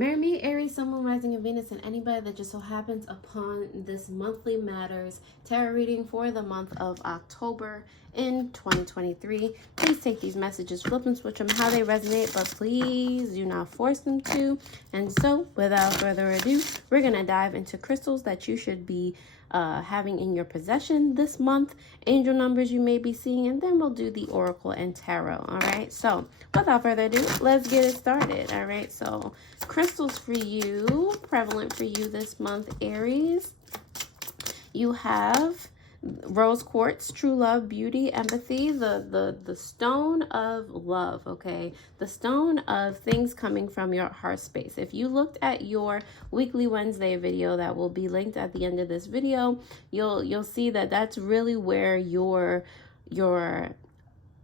Marry me, Aries, Sun, Moon, Rising, and Venus, and anybody that just so happens upon this monthly matters tarot reading for the month of October in 2023. Please take these messages, flip and switch them how they resonate, but please do not force them to. And so, without further ado, we're going to dive into crystals that you should be having in your possession this month, angel numbers you may be seeing, and then we'll do the oracle and tarot. All right, so without further ado, let's get it started. All right, so crystals for you, prevalent for you this month, Aries. You have rose quartz, true love, beauty, empathy, the stone of love, okay? The stone of things coming from your heart space. If you looked at your weekly Wednesday video that will be linked at the end of this video, you'll see that that's really where your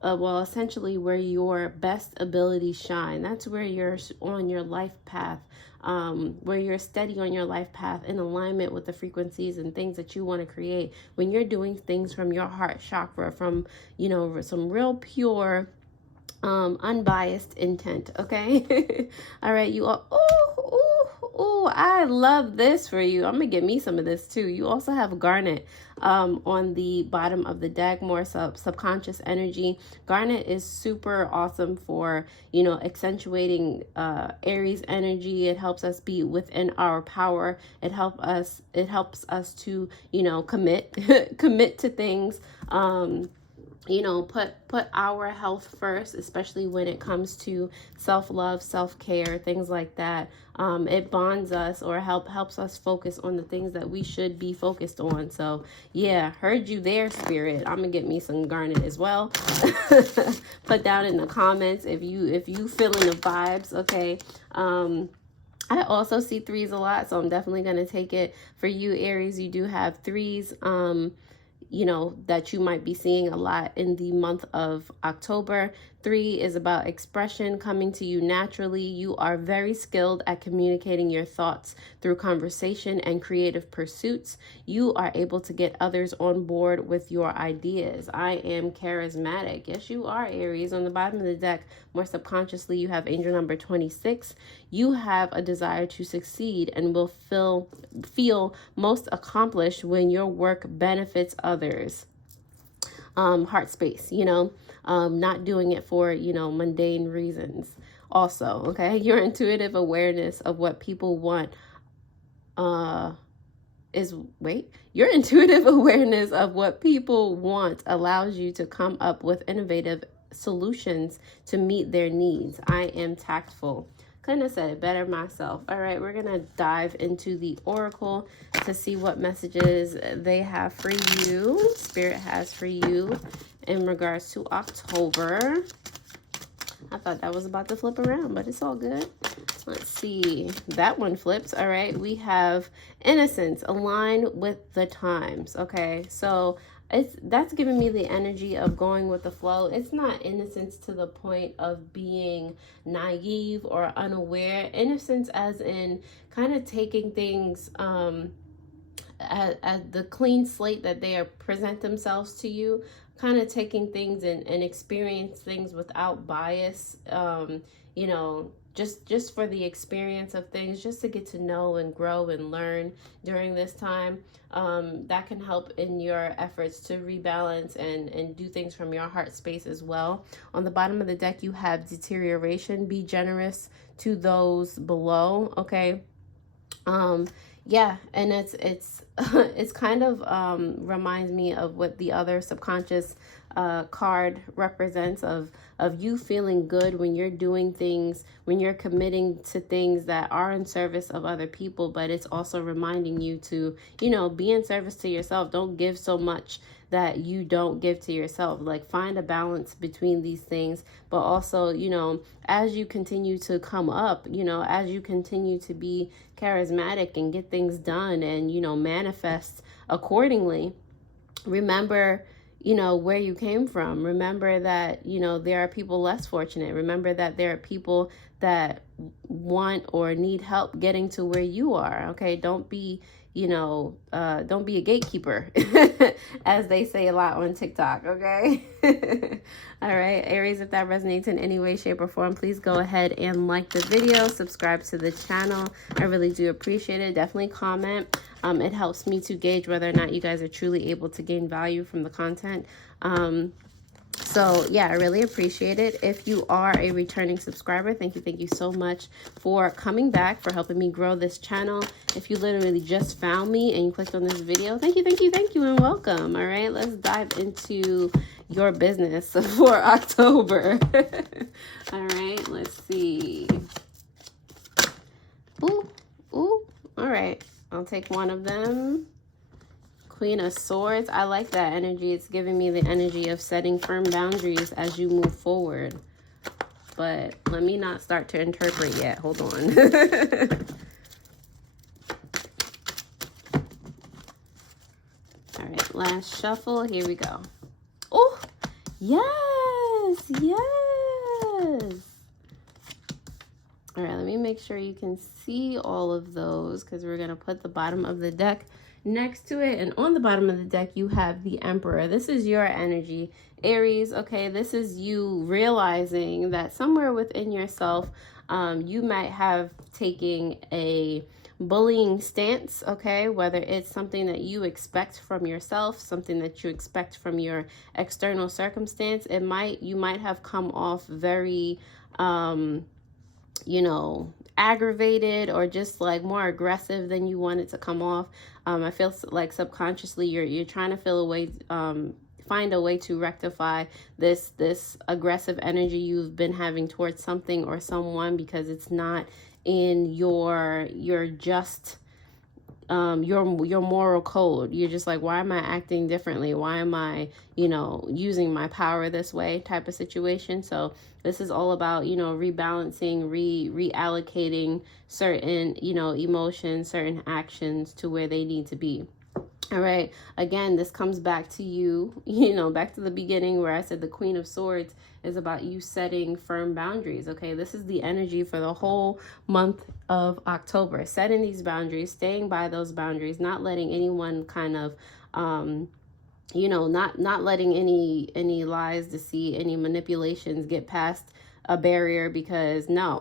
well, essentially where your best abilities shine. That's where you're on your life path, where you're steady on your life path in alignment with the frequencies and things that you want to create. When you're doing things from your heart chakra, from, you know, some real pure, unbiased intent, okay? All right, you all, oh, I love this for you. I'm gonna get me some of this too. You also have garnet on the bottom of the deck, more subconscious energy. Garnet is super awesome for, you know, accentuating Aries energy. It helps us be within our power. It helps us to, you know, commit to things. You know, put our health first, especially when it comes to self-love, self-care, things like that. It bonds us or helps us focus on the things that we should be focused on. So yeah, heard you there, spirit. I'm gonna get me some garnet as well. Put down in the comments if you feeling the vibes, okay? I also see threes a lot, so I'm definitely gonna take it for you, Aries. You do have threes, you know, that you might be seeing a lot in the month of October. 3 is about expression coming to you naturally. You are very skilled at communicating your thoughts through conversation and creative pursuits. You are able to get others on board with your ideas. I am charismatic. Yes, you are, Aries. On the bottom of the deck, more subconsciously, you have angel number 26. You have a desire to succeed and will feel most accomplished when your work benefits others. Heart space, you know, not doing it for, you know, mundane reasons. Also, okay, your intuitive awareness of what people want your intuitive awareness of what people want allows you to come up with innovative solutions to meet their needs. I am tactful. Couldn't have said it better myself. All right, we're gonna dive into the oracle to see what messages they have for you, Spirit has for you in regards to October. I thought that was about to flip around, but it's all good. Let's see. That one flips. All right, we have innocence, align with the times. Okay, so that's giving me the energy of going with the flow. It's not innocence to the point of being naive or unaware. Innocence as in kind of taking things as the clean slate that they present themselves to you, kind of taking things and experience things without bias, you know, just for the experience of things, just to get to know and grow and learn during this time. That can help in your efforts to rebalance and do things from your heart space as well. On the bottom of the deck, you have deterioration. Be generous to those below, okay? Yeah, and it's kind of reminds me of what the other subconscious card represents of you feeling good when you're doing things, when you're committing to things that are in service of other people, but it's also reminding you to, you know, be in service to yourself. Don't give so much that you don't give to yourself. Like, find a balance between these things, but also, you know, as you continue to come up, you know, as you continue to be charismatic and get things done and, you know, manifest accordingly, remember, you know, where you came from. Remember that, you know, there are people less fortunate. Remember that there are people that want or need help getting to where you are. Okay, don't be, don't be a gatekeeper, as they say a lot on TikTok. Okay. All right, Aries, if that resonates in any way, shape, or form, please go ahead and like the video, subscribe to the channel. I really do appreciate it. Definitely comment. It helps me to gauge whether or not you guys are truly able to gain value from the content. So yeah, I really appreciate it. If you are a returning subscriber, thank you so much for coming back, for helping me grow this channel. If you literally just found me and you clicked on this video, thank you, and welcome. All right, let's dive into your business for October. All right, let's see. Ooh, all right, I'll take one of them. Queen of Swords. I like that energy. It's giving me the energy of setting firm boundaries as you move forward. But let me not start to interpret yet. Hold on. All right, last shuffle. Here we go. Oh, yes, yes. All right, let me make sure you can see all of those, because we're going to put the bottom of the deck next to it. And on the bottom of the deck, you have the Emperor. This is your energy, Aries. Okay, this is you realizing that somewhere within yourself, you might have taken a bullying stance. Okay, whether it's something that you expect from yourself, something that you expect from your external circumstance, you might have come off very aggravated, or just like more aggressive than you wanted to come off. I feel like subconsciously you're trying to find a way to rectify this aggressive energy you've been having towards something or someone, because it's not in your just your moral code. You're just like, why am I acting differently? Why am I using my power this way, type of situation. So this is all about rebalancing, reallocating certain emotions, certain actions to where they need to be. All right, again, this comes back to you, back to the beginning where I said the Queen of Swords is about you setting firm boundaries. Okay, this is the energy for the whole month of October. Setting these boundaries, staying by those boundaries, not letting anyone kind of, not letting any lies, deceit, any manipulations get past a barrier, because no.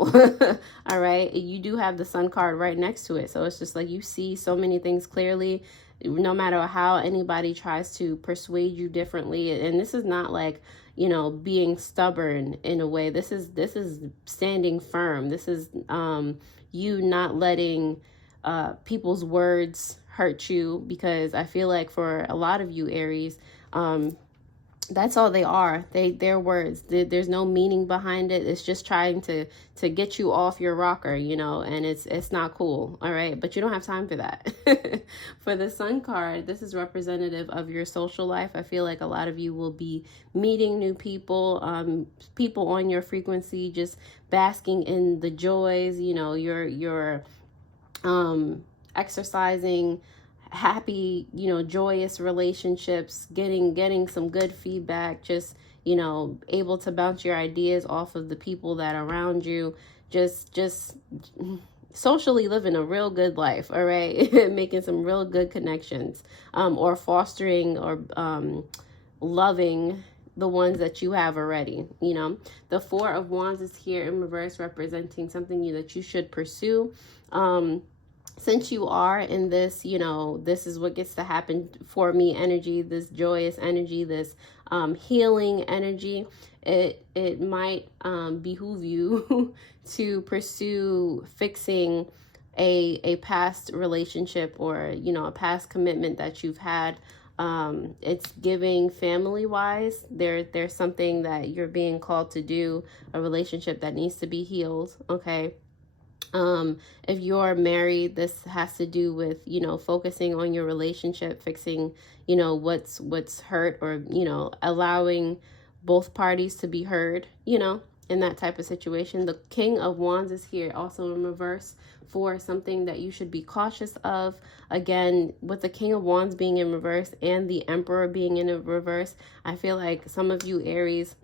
All right, you do have the Sun card right next to it. So it's just like you see so many things clearly, no matter how anybody tries to persuade you differently. And this is not like, being stubborn in a way. This is standing firm. This is you not letting people's words hurt you, because I feel like for a lot of you, Aries, that's all they are. They're words. There's no meaning behind it. It's just trying to get you off your rocker, and it's not cool. All right, but you don't have time for that. For the Sun card, this is representative of your social life. I feel like a lot of you will be meeting new people, people on your frequency, just basking in the joys. You're exercising happy, joyous relationships, getting some good feedback, just, able to bounce your ideas off of the people that are around you, just socially living a real good life. All right. Making some real good connections, or fostering or loving the ones that you have already. The Four of Wands is here in reverse, representing something that you should pursue. Since you are in this, this is what gets to happen for me energy, this joyous energy, this healing energy, it might behoove you to pursue fixing a past relationship, or, a past commitment that you've had. It's giving family wise, there's something that you're being called to do, a relationship that needs to be healed. Okay. If you're married, this has to do with, focusing on your relationship, fixing, what's hurt, or, allowing both parties to be heard, in that type of situation. The King of Wands is here also in reverse for something that you should be cautious of. Again, with the King of Wands being in reverse and the Emperor being in a reverse, I feel like some of you Aries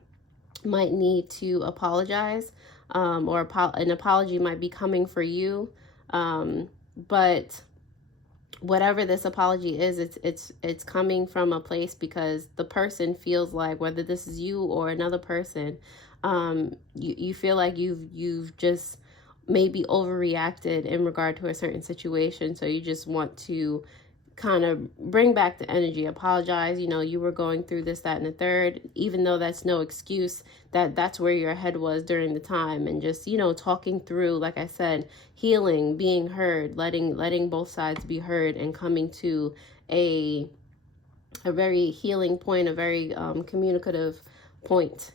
might need to apologize or an apology might be coming for you. But whatever this apology is, it's coming from a place because the person feels like, whether this is you or another person, you feel like you've just maybe overreacted in regard to a certain situation. So you just want to kind of bring back the energy, apologize, you were going through this, that, and the third, even though that's no excuse, that's where your head was during the time. And just, talking through, like I said, healing, being heard, letting both sides be heard, and coming to a very healing point, a very communicative point,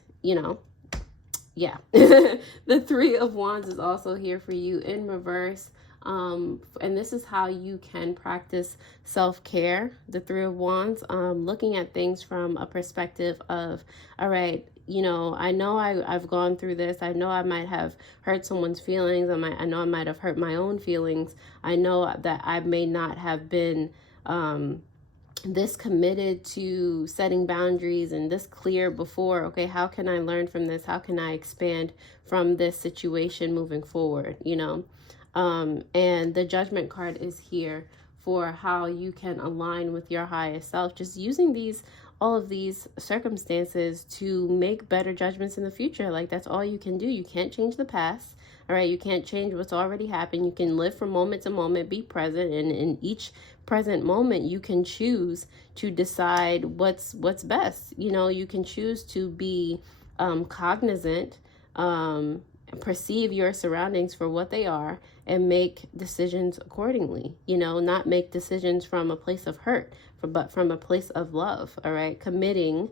yeah. The Three of Wands is also here for you in reverse. And this is how you can practice self-care, the Three of Wands, looking at things from a perspective of, all right, I know I've gone through this. I know I might have hurt someone's feelings. I know I might have hurt my own feelings. I know that I may not have been this committed to setting boundaries and this clear before. Okay, how can I learn from this? How can I expand from this situation moving forward, and the Judgment card is here for how you can align with your highest self, just using all of these circumstances to make better judgments in the future. Like, that's all you can do. You can't change the past. All right, you can't change what's already happened. You can live from moment to moment, be present, and in each present moment you can choose to decide what's best. You can choose to be cognizant, perceive your surroundings for what they are, and make decisions accordingly. Not make decisions from a place of hurt, but from a place of love. All right, committing,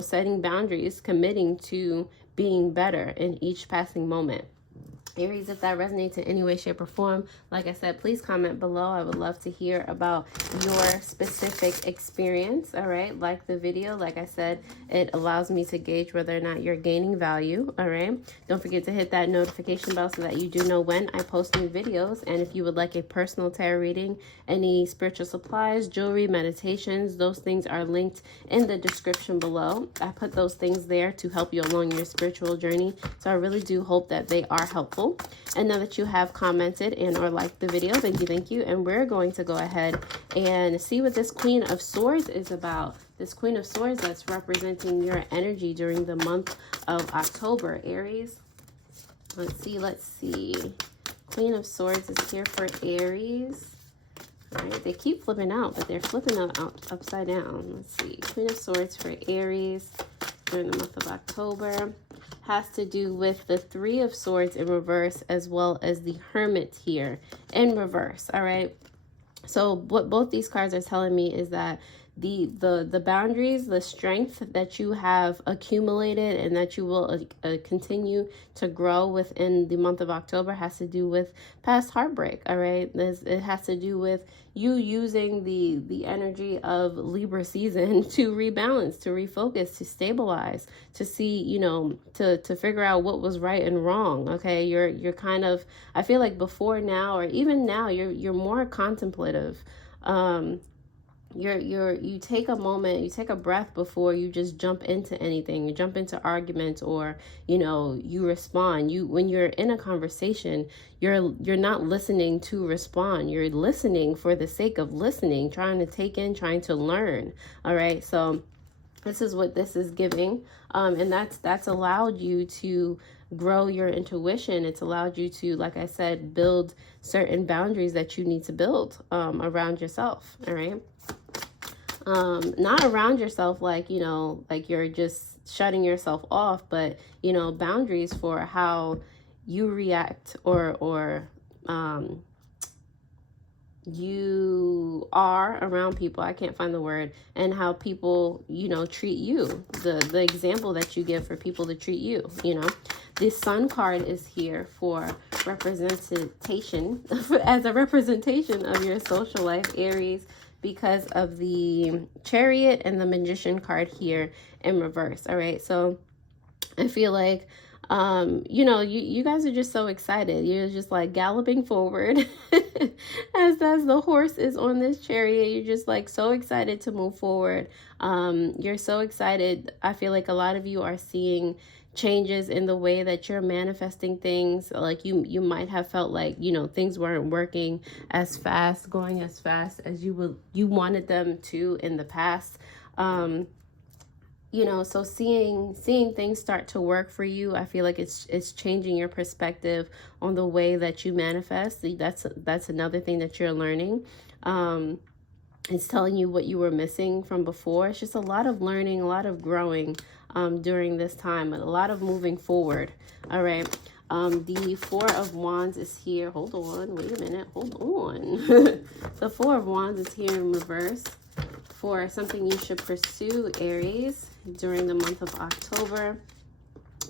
setting boundaries, committing to being better in each passing moment. Aries, if that resonates in any way, shape, or form, like I said, please comment below. I would love to hear about your specific experience. All right, like the video. Like I said, it allows me to gauge whether or not you're gaining value. All right, don't forget to hit that notification bell so that you do know when I post new videos. And if you would like a personal tarot reading, any spiritual supplies, jewelry, meditations, those things are linked in the description below. I put those things there to help you along your spiritual journey. So I really do hope that they are helpful. And now that you have commented and or liked the video, thank you. And we're going to go ahead and see what this Queen of Swords is about. This Queen of Swords that's representing your energy during the month of October, Aries. Let's see. Queen of Swords is here for Aries. All right, they keep flipping out, but they're flipping out upside down. Let's see. Queen of Swords for Aries during the month of October has to do with the Three of Swords in reverse, as well as the Hermit here in reverse. All right, so what both these cards are telling me is that the boundaries, the strength that you have accumulated and that you will continue to grow within the month of October has to do with past heartbreak. All right, it has to do with you using the energy of Libra season to rebalance, to refocus, to stabilize, to see, to figure out what was right and wrong. Okay, you're kind of, I feel like before now, or even now, you're more contemplative. You take a moment, you take a breath before you just jump into anything. You jump into arguments, or you respond. When you're in a conversation, you're not listening to respond. You're listening for the sake of listening, trying to take in, trying to learn. All right, so this is what this is giving, and that's allowed you to grow your intuition. It's allowed you to, like I said, build certain boundaries that you need to build around yourself. All right. Not around yourself like you're just shutting yourself off, but boundaries for how you react or you are around people. I can't find the word. And how people treat you, the example that you give for people to treat you. This Sun card is here for representation as a representation of your social life, Aries, because of the Chariot and the Magician card here in reverse. All right, so I feel like you guys are just so excited. You're just like galloping forward as the horse is on this chariot. You're just like so excited to move forward. You're so excited. I feel like a lot of you are seeing changes in the way that you're manifesting things. Like you might have felt like, you know, things weren't working as fast, going as fast as you wanted them to in the past. You know, so seeing things start to work for you, I feel like it's changing your perspective on the way that you manifest. That's another thing that you're learning. It's telling you what you were missing from before. It's just a lot of learning, a lot of growing during this time, and a lot of moving forward. All right. The Four of Wands is here. Hold on. Wait a minute. Hold on. The Four of Wands is here in reverse for something you should pursue, Aries, during the month of October.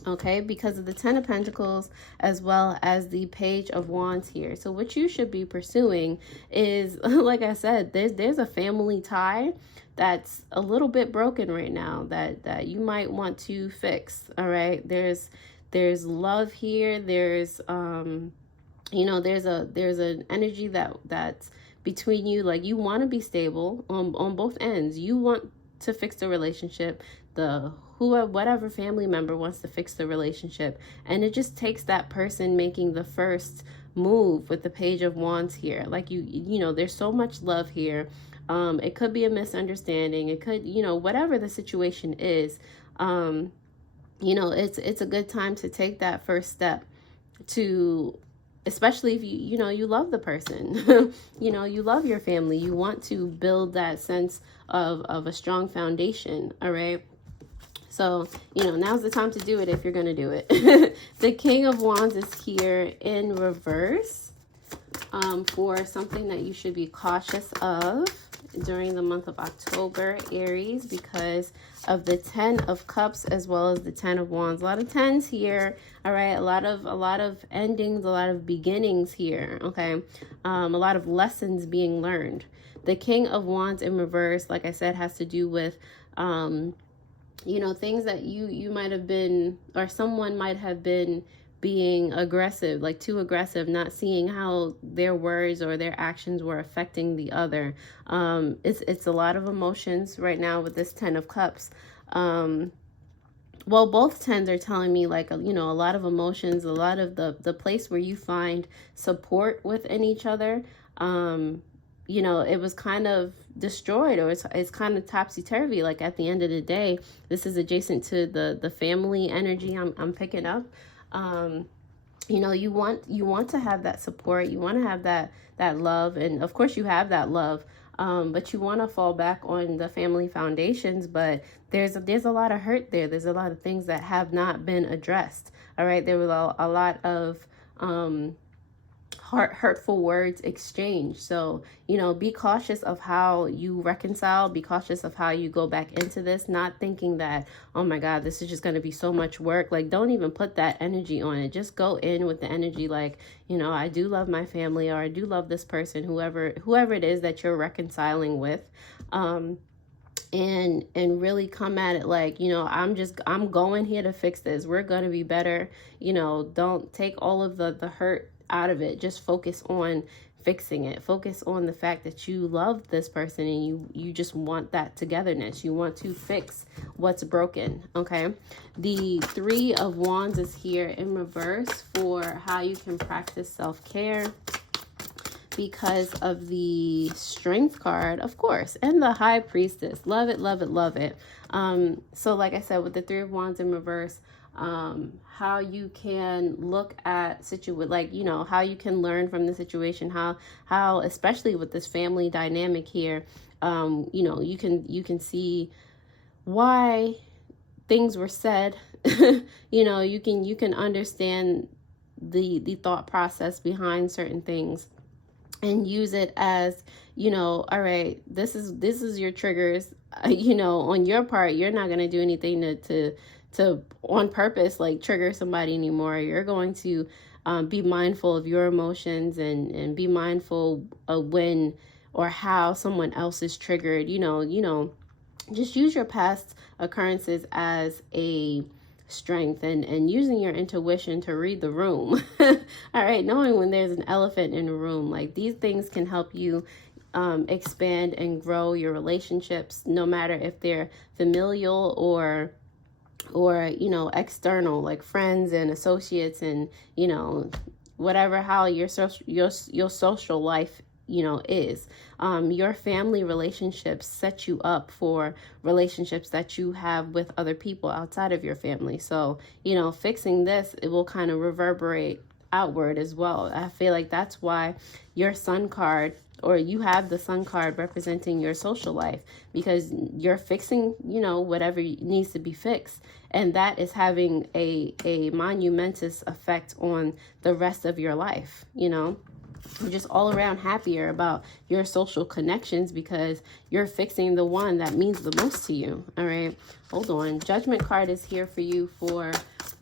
Okay, because of the Ten of Pentacles as well as the Page of Wands here. So what you should be pursuing is, like I said, there's a family tie that's a little bit broken right now that you might want to fix. All right, there's love here. There's you know, there's an energy that's between you. Like, you want to be stable on both ends. You want to fix the relationship. Whatever family member wants to fix the relationship, and it just takes that person making the first move with the Page of Wands here. Like, you know, there's so much love here. It could be a misunderstanding. It could, you know, whatever the situation is, you know, it's a good time to take that first step, to, especially if you know, you love the person, you know, you love your family, you want to build that sense of a strong foundation. All right. So, you know, now's the time to do it if you're going to do it. The King of Wands is here in reverse for something that you should be cautious of during the month of October, Aries, because of the Ten of Cups as well as the Ten of Wands. A lot of tens here. All right. A lot of endings, a lot of beginnings here. Okay. A lot of lessons being learned. The King of Wands in reverse, like I said, has to do with, you know, things that you might have been, or someone might have been being aggressive, like too aggressive, not seeing how their words or their actions were affecting the other. It's a lot of emotions right now with this Ten of Cups. Well, both tens are telling me, like, you know, a lot of emotions, a lot of the place where you find support within each other. You know, it was kind of destroyed, or it's kind of topsy-turvy. Like, at the end of the day, this is adjacent to the family energy I'm picking up. You know, you want to have that support, you want to have that love, and of course you have that love, but you want to fall back on the family foundations. But there's a lot of hurt there. There's a lot of things that have not been addressed. All right, there was a lot of hurtful words exchanged. So, you know, be cautious of how you reconcile. Be cautious of how you go back into this, not thinking that, oh my God, this is just going to be so much work. Like, don't even put that energy on it. Just go in with the energy like, you know, I do love my family, or I do love this person, whoever it is that you're reconciling with. And really come at it like, you know, I'm going here to fix this. We're going to be better. You know, don't take all of the hurt out of it. Just focus on fixing it. Focus on the fact that you love this person, and you just want that togetherness. You want to fix what's broken. Okay. The Three of Wands is here in reverse for how you can practice self-care, because of the Strength card, of course, and the High Priestess. Love it, love it, love it. So like I said, with the Three of Wands in reverse, how you can look at like, you know, how you can learn from the situation, how especially with this family dynamic here, you know, you can see why things were said. You know, you can understand the thought process behind certain things, and use it as, you know, all right, this is your triggers. You know, on your part, you're not going to do anything to on purpose, like, trigger somebody anymore. You're going to be mindful of your emotions, and be mindful of when or how someone else is triggered. You know, just use your past occurrences as a strength, and using your intuition to read the room. All right, knowing when there's an elephant in the room. Like, these things can help you expand and grow your relationships, no matter if they're familial or or, you know, external, like friends and associates and, you know, whatever, how your social life, you know, is. Your family relationships set you up for relationships that you have with other people outside of your family. So, you know, fixing this, it will kind of reverberate outward as well. I feel like that's why your sun card, or you have the sun card representing your social life, because you're fixing, you know, whatever needs to be fixed. And that is having a monumentous effect on the rest of your life, you know. You're just all around happier about your social connections because you're fixing the one that means the most to you. All right, hold on. Judgment card is here for you for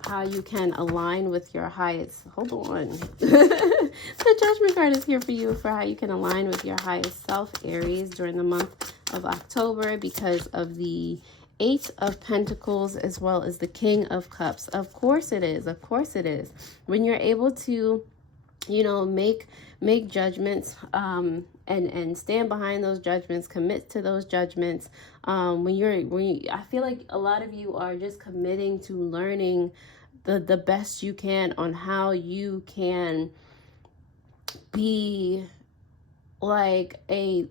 how you can align with your highest. Hold on. The Judgment card is here for you for how you can align with your highest self, Aries, during the month of October, because of the 8 of Pentacles as well as the King of Cups. Of course it is. Of course it is. When you're able to, you know, make judgments, and stand behind those judgments, commit to those judgments. I feel like a lot of you are just committing to learning the best you can on how you can be like a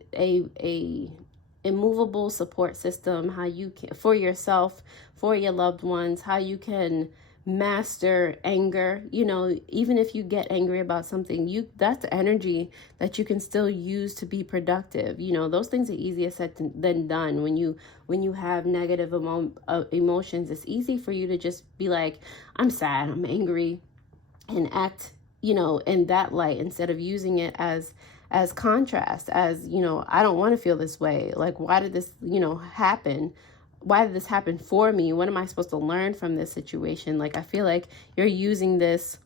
immovable support system, how you can, for yourself, for your loved ones, how you can master anger. You know, even if you get angry about something, that's energy that you can still use to be productive. You know, those things are easier said than done. When you have negative emotions, it's easy for you to just be like, I'm sad, I'm angry, and act, you know, in that light, instead of using it as contrast, as, you know, I don't want to feel this way. Like, why did this, you know, happen? Why did this happen for me? What am I supposed to learn from this situation? Like, I feel like you're using this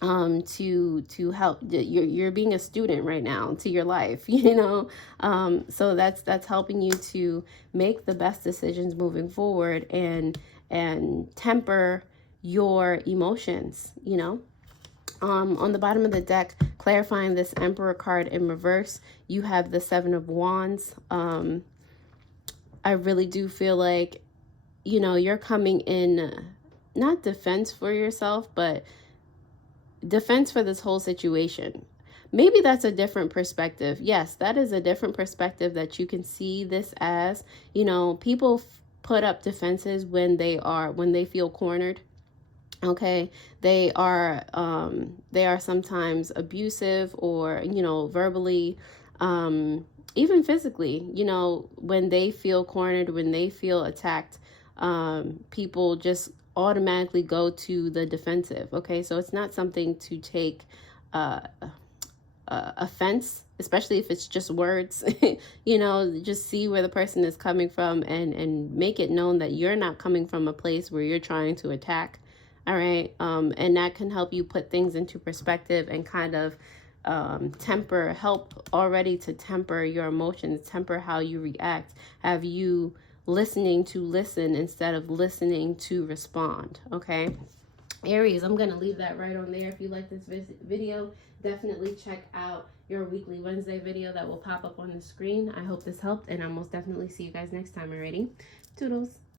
to help. You're being a student right now to your life, you know. So that's helping you to make the best decisions moving forward and temper your emotions, you know. On the bottom of the deck, clarifying this Emperor card in reverse, you have the 7 of Wands. I really do feel like, you know, you're coming in, not defense for yourself, but defense for this whole situation. Maybe that's a different perspective. Yes, that is a different perspective that you can see this as. You know, people put up defenses when they feel cornered. Okay, they are sometimes abusive, or, you know, verbally, even physically, you know, when they feel cornered, when they feel attacked, people just automatically go to the defensive. Okay, so it's not something to take offense, especially if it's just words. You know, just see where the person is coming from, and make it known that you're not coming from a place where you're trying to attack. All right, and that can help you put things into perspective and kind of help already to temper your emotions, temper how you react, have you listening to listen instead of listening to respond. Okay, Aries, I'm going to leave that right on there. If you like this video, definitely check out your weekly Wednesday video that will pop up on the screen. I hope this helped, and I'll most definitely see you guys next time. Alrighty, toodles.